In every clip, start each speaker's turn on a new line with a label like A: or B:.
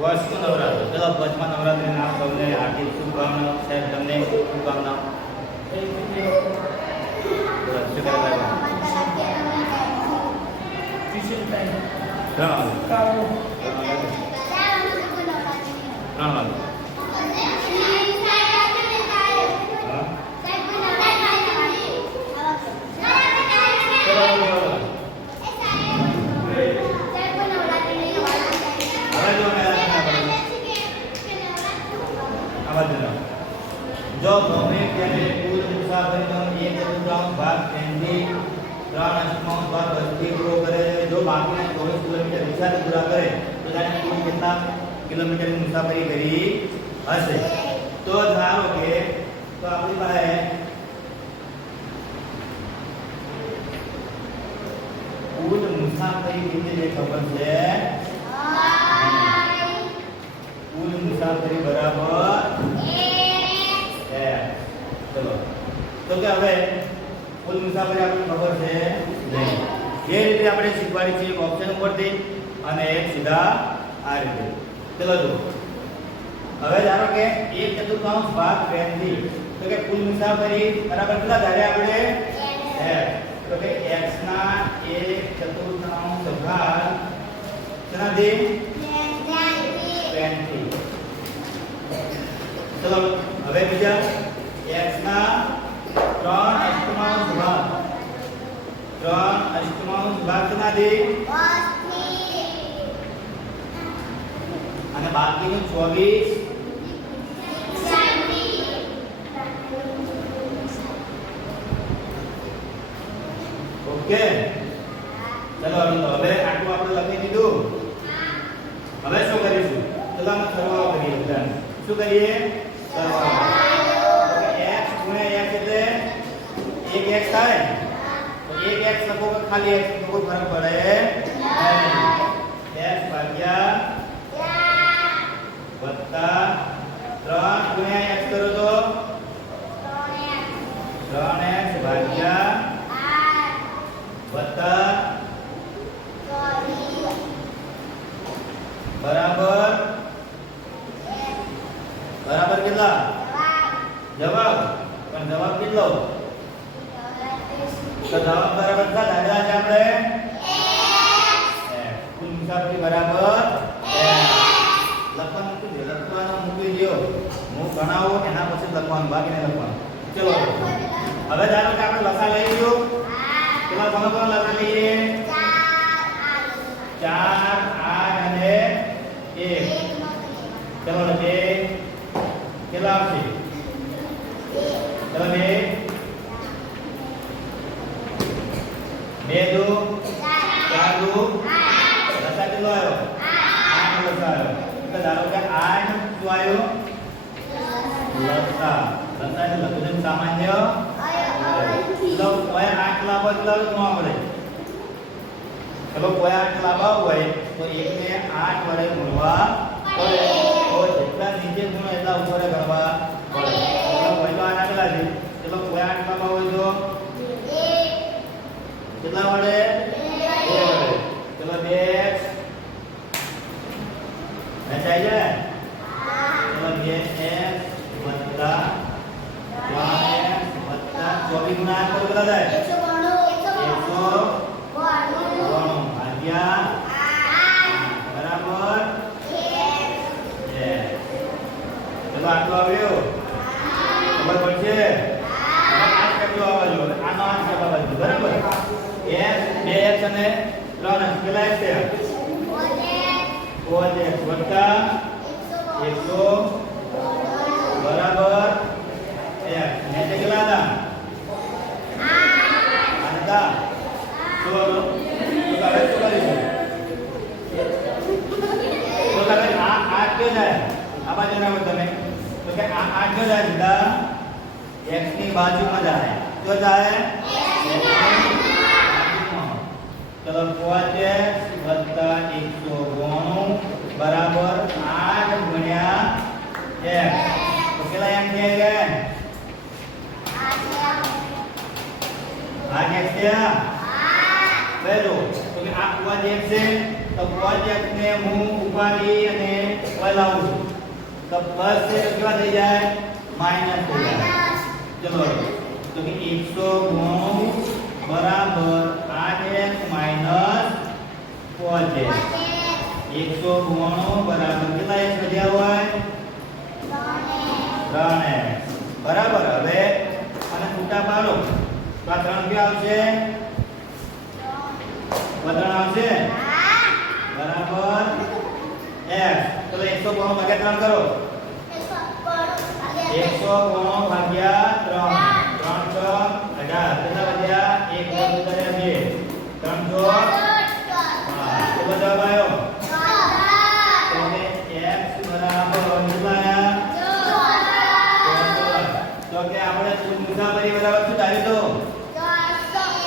A: વર્ષનું નવરાત્ર ચલો પંચમા નવરાત્રિના આપ સૌને હાર્દિક શુભકામનાઓ સાહેબ, તમને શુભકામનાઓ? ત્રણ વાગે. ત્રણ વાગે. હા? ચલો, ચલો, ચલો. હવે જો મેં આ બાજુ લો. જો ગમે ત્યારે કુલ મુસાફરીનો એક ચતુર્થાંશ ભાગ ટ્રેનથી ત્રણ અષ્ટમાંશ ભાગ બસથી પૂરો કરે છે. જો બાકીના ચોવીસ કિલોમીટર રિક્ષાથી પૂરા કરે તો જાણે કુલ કેટલા કિલોમીટરની મુસાફરી કરી હશે તો ધારો કે તો આપણી પાસે કુલ મુસાફરી કેટલી છે ખબર છે કુલ મુસાફરી બરાબર છે ચલો તો કે હવે કુલ મુસાફરી આપણને ખબર છે નહીં એ રીતે આપણે શીખવાડી છે એક ઓપ્શન ઉપરથી અને એક સીધા આ રીતે. ચલો જો હવે ધારો કે એક ચતુર્થાંશ ભાગ ટ્રેનથી તો કે કુલ મુસાફરી બરાબર કેટલા ધારે આપણે? F. તો કે x ના એક ચતુર્થાંશ ભાગ શેનાથી? ટ્રેનથી ચલો હવે બીજા. X ના ત્રણ અષ્ટમાંશ ભાગ. ત્રણ અષ્ટમાંશ ભાગ શેનાથી? અને બાકીનું ચોવીસ. ઓકે. ચલો હવે આટલું આપણે લખી દીધું. હવે શું કરીશું? ચલો આપણે સરવાળો કરીએ બધા શું કરીએ? સરવાળો. x ગુણ્યા x એટલે એક x થાય? તો એક x લખો કે ખાલી x કોઈ ફરક પડે નહીં. x ભાગ્યા વત્તા ત્રણ ગુણ્યા x કરો તો ત્રણ x ભાગ્યા વત્તા બરાબર બરાબર કેટલા જવાબ પણ જવાબ કેટલો તો જવાબ બરાબર કેટલા દાખલા છે આપણે X. કુલ મુસાફરી બરાબર X. લખવાનું મૂકી દે લખવાનું મૂકી દો હું ગણાવો એના પછી લખવાનું બાકી નહીં લખવાનું ચલો હવે ધારો કે આપણે લસા લઈ લીધું કેટલા કોનો કોનો લસા લઈએ ચાર આઠ અને એક ચલો ને બે કેટલા આવશે ચલો બે બે દો ચાર દો લસા કેટલો આવ્યો આઠ લસા આવ્યો એટલે ધારો કે આઠ શું આવ્યો લસા લસા એટલે સામાન્ય કોઈ આઠ મળે ચલો કોઈ આઠ લાંબા હોય તો આઠ વડે ગુણવા પડે તો જેટલા કોઈ આઠ લાવવા હોય તો કેટલા વડે ચલો બે વેચાઈ જાય ચલો બે એક્સ વત્તા કરો બધા જાય 192 ભાગ્યા બરાબર ચલો આટલું આવ્યો ખબર પડશે કેટલું આવવા જોઈએ આનો આંક આવવા બરાબર એસ બે અને ત્રણ કેટલા એક્સ છે 4 એક્સ વત્તા બાજુમાં. ચલો પાંચ બરાબર આઠ ગુણ્યા તો કેટલા એમ કે આ x છે? તો x ને હું ઉપાડી અને વલાવું છું તો બસ છે જાય? માઇનસ થઈ જાય. ચલો. 100 ગુણ બરાબર 8x માઇનસ cos x 100 ગુણો બરાબર કેટલા x વધ્યા હોય? 3x બરાબર, હવે આને છૂટા પાડો. તો આ 3 ક્યાં આવશે? ત્રણ આવશે? બરાબર. x તો એકસો ગુણો ભાગ્યા ત્રણ કરો. એકસો ગુણો ભાગ્યા 3 3 છ 18 કેટલા વધ્યા 1 2 ઉતાર્યા 2 3 જો હા તો બધા આવ્યો તો કે x બરાબર કેટલા આવ્યા તો કે આપણે કુલ મુસાફરી બરાબર શું ધાર્યું તો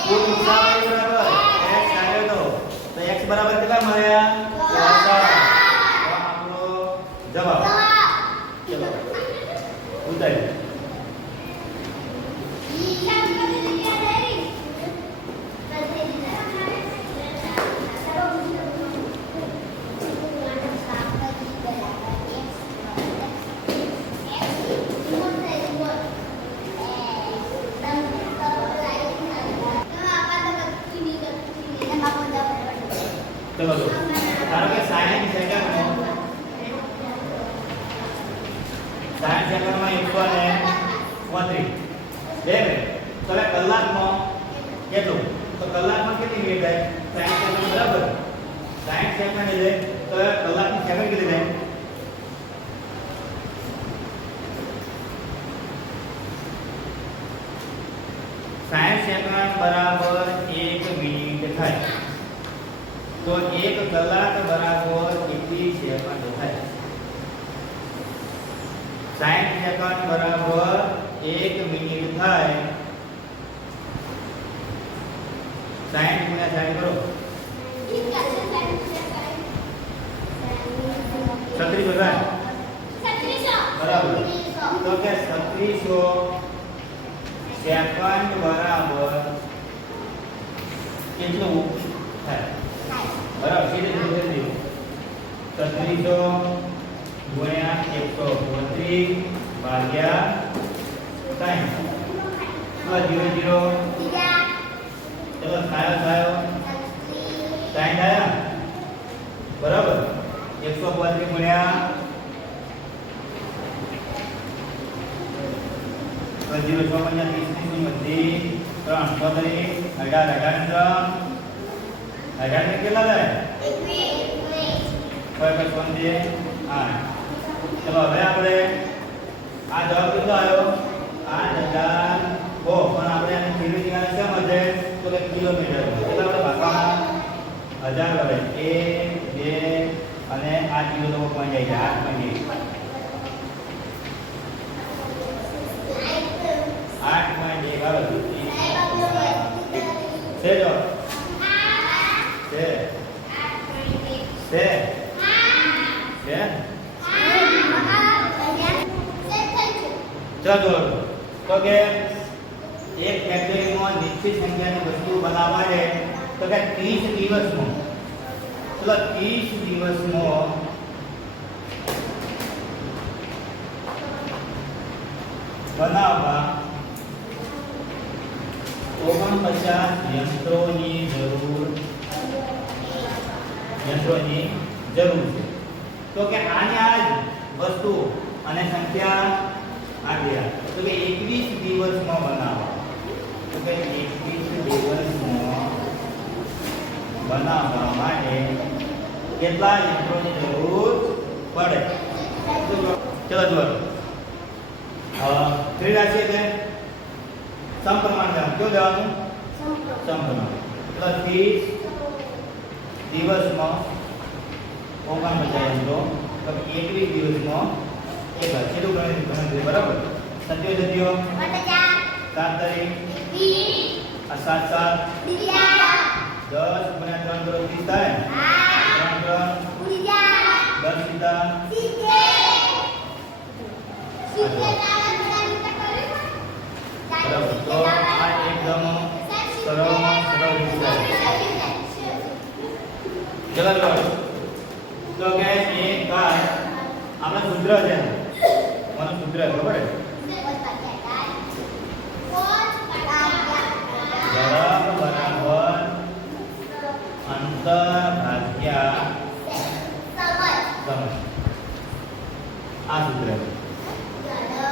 A: કુલ મુસાફરી બરાબર x ધાર્યો તો તો x બરાબર કેટલા મળ્યા ચોસઠ. તો આપણો જવાબ ચલો ઉતાર્યો ચલો તો ધારો કે 60 સેકન્ડમાં 60 સેકન્ડમાં 135 બે મિનિટ તો હવે કલાકમાં કેટલું? તો કલાકમાં કેટલી મિનિટ થાય? 60 સેકન્ડ બરાબર. 60 સેકન્ડ એટલે તો કલાકની સેકન્ડ કેટલી થાય? બરાબર એક મિનિટ થાય. તો એક કલાક બરાબર કેટલી સેકન્ડ થાય. સાઈઠ સેકન્ડ બરાબર એક મિનિટ થાય. સાઠ ગુણ્યા સાઠ કરો. છત્રીસ થાય. બરાબર. તો કે છત્રીસો સેકન્ડ બરાબર કેટલું થાય? બરાબર, સીધે છત્રીસો ગુણ્યા એકસો બત્રીસ ભાગ્યા સાઠ જીરો જીરો. ચલો થાયો થાયો સાઠ આયા બરાબર. એકસો બત્રીસ ગુણ્યા જીરો છ બધી. ત્રણ ચોત્રીસ અઢાર અઢાર ને ત્રણ અઢાર ને કેટલા થાય? ખરેખર સમજે આઠ. ચલો, હવે આપણે આ જવાબ કેટલો આવ્યો? આઠ હજાર ઓ પણ આપણે આને હશે તો કે કિલોમીટર કેટલા આપણે ભાગવાના હજાર વડે એક બે અને આઠ કિલો તો પોઈન્ટ આવી જાય આઠ પોઈન્ટ આઠ પોઈન્ટ એક આવે છે જો છે છે છે ચલો તો કે એક ફેક્ટરીમાં નિશ્ચિત સંખ્યાની વસ્તુ તો કે 30 દિવસમાં. ચલો 30 દિવસમાં બનાવવા ઓગણપચાસ યંત્રોની જરૂર યંત્રોની જરૂર છે. તો કે આની આ વસ્તુ અને સંખ્યા આપ્યા તો કે 21 દિવસમાં બનાવવા. તો કે 21 દિવસમાં બનાવવા માટે કેટલા યંત્રોની જરૂર પડે? ચલો જુઓ. અ ત્રીજી રાશિ એટલે સમપ્રમાણ જવાનું કયો જવાનું સમપ્રમાણ. પ્લસ 30 દિવસમાં ઓગણપચાસ યંત્રો તો એકવીસ દિવસમાં એક હજાર. કેટલું ગણિત ગણતરી બરાબર? સત્યો સત્યો સાત તારીખ સાત સાત. દસ ગુણ્યા ત્રણ કરો ત્રીસ થાય ત્રણ ત્રણ દસ સીધા બરાબર તો આ એકદમ સરળમાં સરળ રીતે ચલો ચલો તો કે એક કાર આપણે સૂત્ર છે મને સૂત્ર ખબર છે ઝડપ બરાબર અંતર ભાગ્યા સમય આ સૂત્ર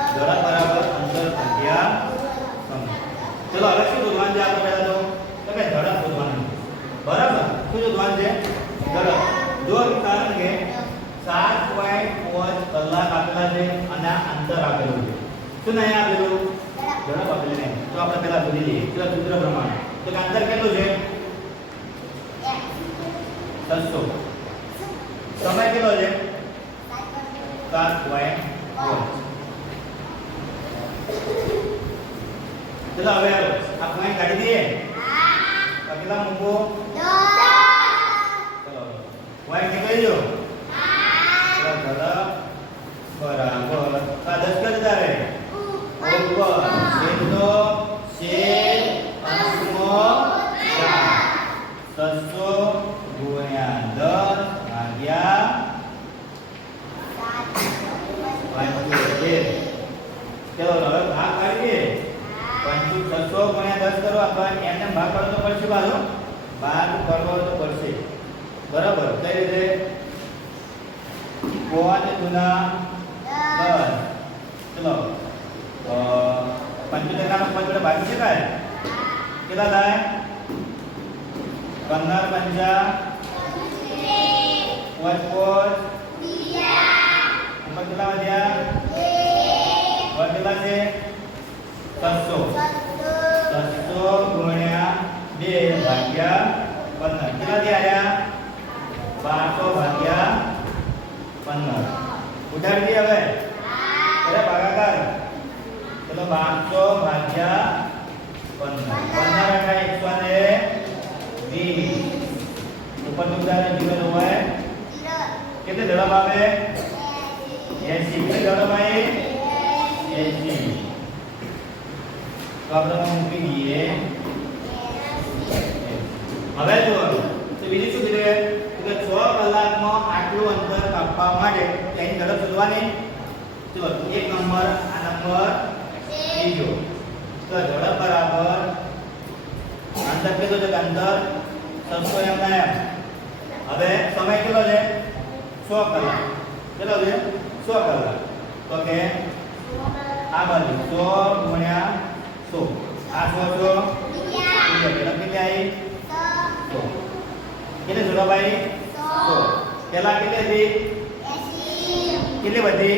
A: ઝડપ બરાબર અંતર ભાગ્યા સમય ચલો હવે શું શોધવાનું છે આપણે પહેલા તો કે ઝડપ શોધવાનું. બરાબર શું શોધવાનું છે ઝડપ જો કારણ કે સાત પોઈન્ટ પાંચ કલાક આપેલા છે અને આ અંતર આપેલું છે શું નહીં આપેલું ઝડપ આપેલી નહીં તો આપણે પહેલા શોધી લઈએ સૂત્ર પ્રમાણે તો કેટલું છે છસો સમય કેટલો છે સાત પોઈન્ટ ચલો હવે આ પોઈન્ટ કાઢી દઈએ કેટલા મૂકો ચલો પોઈન્ટ નીકળી જો બરાબર આ દસ કર દીધા રે ઉપર છેદનો છેદ અંશનો ચાર છસો ગુણ્યા દસ ભાગ્યા પંચોતેર ચલો હવે ભાગ પાડીએ પંચુ છસો ગુણ્યા કરો એમને ભાગ કરવો તો પડશે બાજુ ભાગ કરવો તો પડશે. બરાબર? કઈ રીતે? પાંચ ગુના? દસ ચલો. પંચોતેર ના પાંચ વડે ભાગી શકાય? કેટલા થાય? પંદર, પંચા? પાંચ પાંચ કેટલા વધ્યા? કેટલા છે? છસો. છસો ગુણ્યા બે ભાગ્યા પંદર કેટલાથી આવ્યા બારસો ભાગ્યા પંદર ઉડાડી દઈએ હવે અરે ભાગાકાર ચલો બારસો ભાગ્યા પંદર પંદર એટલે એકસો ને વીસ ઉપર ઉદાહરણ જીવન હોય કેટલી ઝડપ આવે એસી કેટલી ઝડપ આવે એસી તો મૂકી દઈએ હવે જોવાનું તો બીજું શું કીધું 6 કલાકમાં આટલું અંતર કાપવા માટે તેની ઝડપ શોધવાની જો એક નંબર આ નંબર બીજો તો ઝડપ બરાબર અંતર કેટલું છે અંતર 600 એમ ના હવે સમય કેટલો છે 100 કલાક કેટલો છે સો કલાક તો કે આ બાજુ સો ગુણ્યા સો આ સો સો કેટલા આવી સો કેટલે જુલાબ આવી સો પેલા કેટલી હતી? કેટલી વધી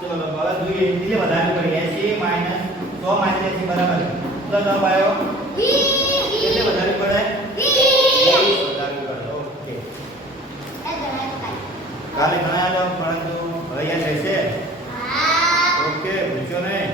A: ચલો હવે જોઈએ. કેટલી વધારે કરી એસી માઇનસ સો માઇનસ એસી બરાબર. કેટલો જવાબ આવ્યો કેટલી વધારે પડે? ઓકે. કાલે ઘણા પરંતુ હવે યાદ રહેશે ઓકે પૂછ્યો નહીં.